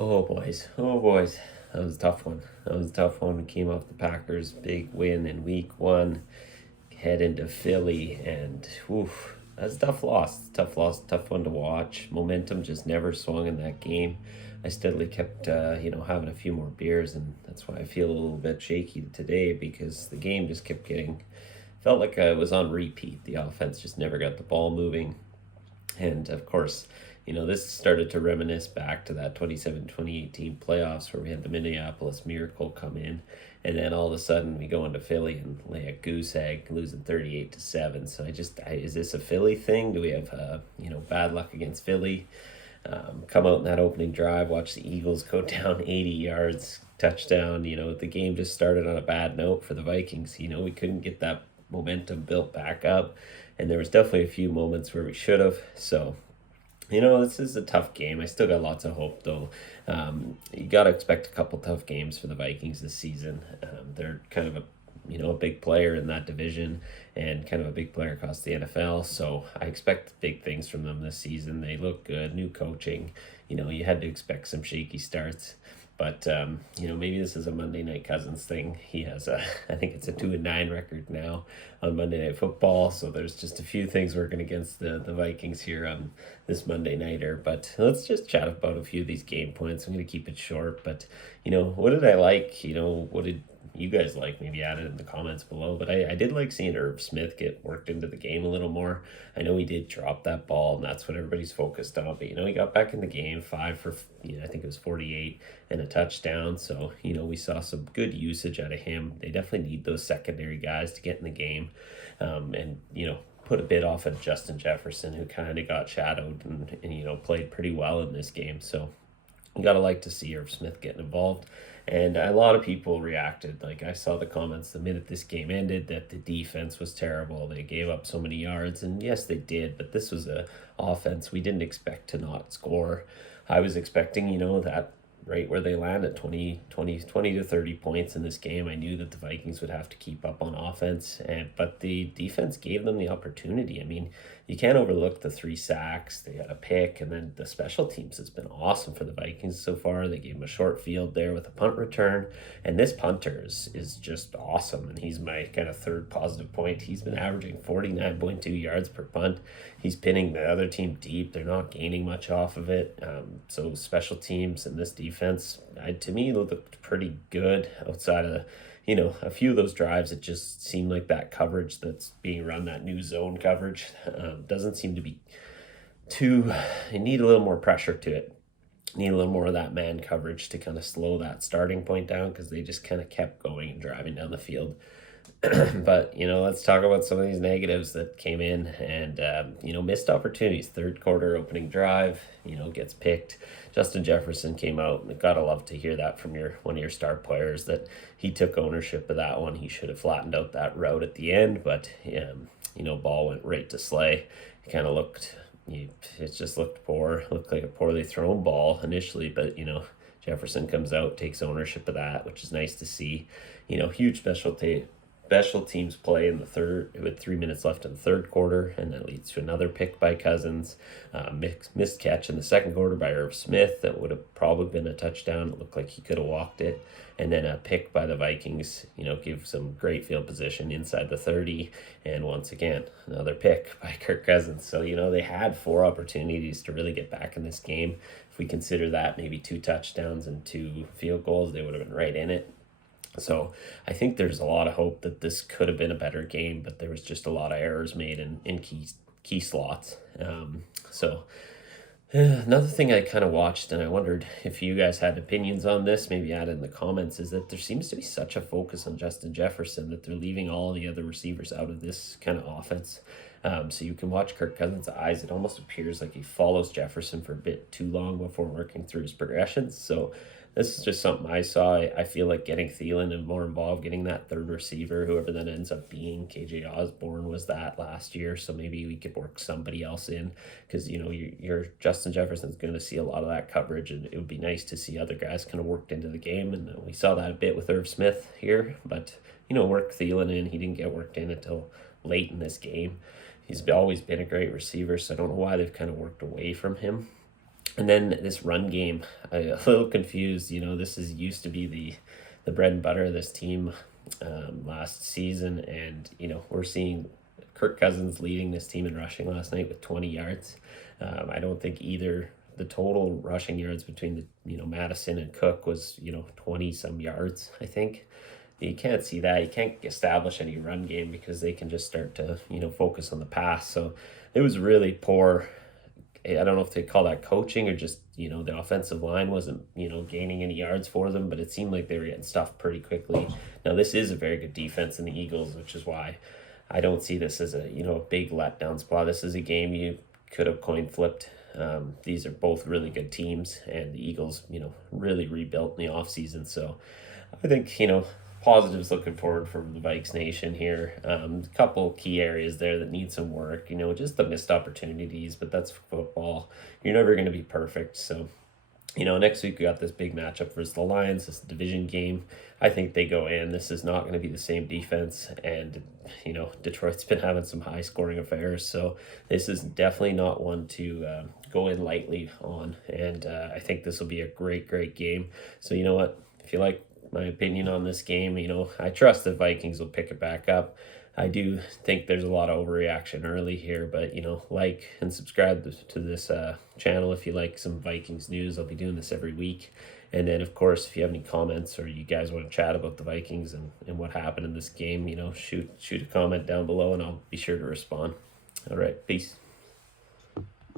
Oh boys, oh boys. That was a tough one. That was a tough one. We came off the Packers' big win in week one, head into Philly, and oof, that's a tough loss. Tough loss, tough one to watch. Momentum just never swung in that game. I steadily kept, having a few more beers, and that's why I feel a little bit shaky today because the game just kept getting, felt like it was on repeat. The offense just never got the ball moving. And of course, this started to reminisce back to that 2018 playoffs where we had the Minneapolis Miracle come in. And then all of a sudden we go into Philly and lay a goose egg, losing 38-7. So is this a Philly thing? Do we have, bad luck against Philly? Come out in that opening drive, watch the Eagles go down 80 yards, touchdown. The game just started on a bad note for the Vikings. We couldn't get that momentum built back up. And there was definitely a few moments where we should have. So, this is a tough game. I still got lots of hope, though. You got to expect a couple tough games for the Vikings this season. They're kind of a big player in that division and kind of a big player across the NFL. So I expect big things from them this season. They look good, new coaching. You had to expect some shaky starts. But maybe this is a Monday Night Cousins thing. He has I think it's a 2-9 record now on Monday Night Football. So there's just a few things working against the Vikings here on this Monday nighter. But let's just chat about a few of these game points. I'm going to keep it short. But what did I like? What did you guys like? Maybe add it in the comments below. But I did like seeing Irv Smith get worked into the game a little more. I know he did drop that ball, and that's what everybody's focused on. But he got back in the game, 5 for I think it was 48 and a touchdown. So we saw some good usage out of him. They definitely need those secondary guys to get in the game, and put a bit off of Justin Jefferson, who kind of got shadowed and played pretty well in this game. So you gotta like to see Irv Smith getting involved. And a lot of people reacted. Like, I saw the comments the minute this game ended that the defense was terrible. They gave up so many yards, and yes, they did. But this was a offense we didn't expect to not score. I was expecting, that right where they land at 20 to 30 points in this game. I knew that the Vikings would have to keep up on offense, but the defense gave them the opportunity. I mean, you can't overlook the 3 sacks. They got a pick, and then the special teams has been awesome for the Vikings so far. They gave him a short field there with a punt return, and this punter is just awesome, and he's my kind of third positive point. He's been averaging 49.2 yards per punt. He's pinning the other team deep. They're not gaining much off of it. So special teams and this defense, to me, looked pretty good outside of a few of those drives. It just seemed like that coverage that's being run, that new zone coverage, doesn't seem to be too. You need a little more pressure to it. Need a little more of that man coverage to kind of slow that starting point down because they just kind of kept going and driving down the field. But let's talk about some of these negatives that came in and missed opportunities. Third quarter opening drive, gets picked. Justin Jefferson came out, and gotta love to hear that from one of your star players, that he took ownership of that one. He should have flattened out that route at the end, but ball went right to Slay. It kind of looked, it just looked poor. It looked like a poorly thrown ball initially, but Jefferson comes out, takes ownership of that, which is nice to see. Huge special teams play in the third with 3 minutes left in the third quarter, and that leads to another pick by Cousins. Missed catch in the second quarter by Irv Smith that would have probably been a touchdown. It looked like he could have walked it. And then a pick by the Vikings, give some great field position inside the 30. And once again, another pick by Kirk Cousins. So, they had 4 opportunities to really get back in this game. If we consider that maybe 2 touchdowns and 2 field goals, they would have been right in it. So I think there's a lot of hope that this could have been a better game, but there was just a lot of errors made in key slots. Another thing I kind of watched, and I wondered if you guys had opinions on this, maybe add in the comments, is that there seems to be such a focus on Justin Jefferson that they're leaving all the other receivers out of this kind of offense. So you can watch Kirk Cousins' eyes. It almost appears like he follows Jefferson for a bit too long before working through his progressions. So this is just something I saw. I feel like getting Thielen and more involved, getting that third receiver, whoever that ends up being. KJ Osborne was that last year, so maybe we could work somebody else in because, your Justin Jefferson's going to see a lot of that coverage, and it would be nice to see other guys kind of worked into the game. And we saw that a bit with Irv Smith here, but, work Thielen in. He didn't get worked in until late in this game. He's always been a great receiver, so I don't know why they've kind of worked away from him. And then this run game, a little confused. This is used to be the bread and butter of this team last season, and we're seeing Kirk Cousins leading this team in rushing last night with 20 yards. I don't think either the total rushing yards between the Madison and Cook was 20 some yards. I think you can't see that. You can't establish any run game because they can just start to focus on the pass. So it was really poor. I don't know if they call that coaching or just the offensive line wasn't gaining any yards for them, but it seemed like they were getting stuffed pretty quickly. Now this is a very good defense in the Eagles, which is why I don't see this as a big letdown spot. This is a game you could have coin flipped. These are both really good teams, and the Eagles really rebuilt in the offseason. So I think positives looking forward from the Vikes Nation here. A couple key areas there that need some work. Just the missed opportunities, but that's football. You're never going to be perfect. So next week we got this big matchup versus the Lions, this division game. I think they go in. This is not going to be the same defense, and Detroit's been having some high scoring affairs, so this is definitely not one to go in lightly on. And I think this will be a great game. So you know what? If you like my opinion on this game, I trust the Vikings will pick it back up. I do think there's a lot of overreaction early here, but like and subscribe to this channel if you like some Vikings news. I'll be doing this every week. And then of course, if you have any comments or you guys want to chat about the Vikings and what happened in this game, shoot a comment down below and I'll be sure to respond. All right, peace.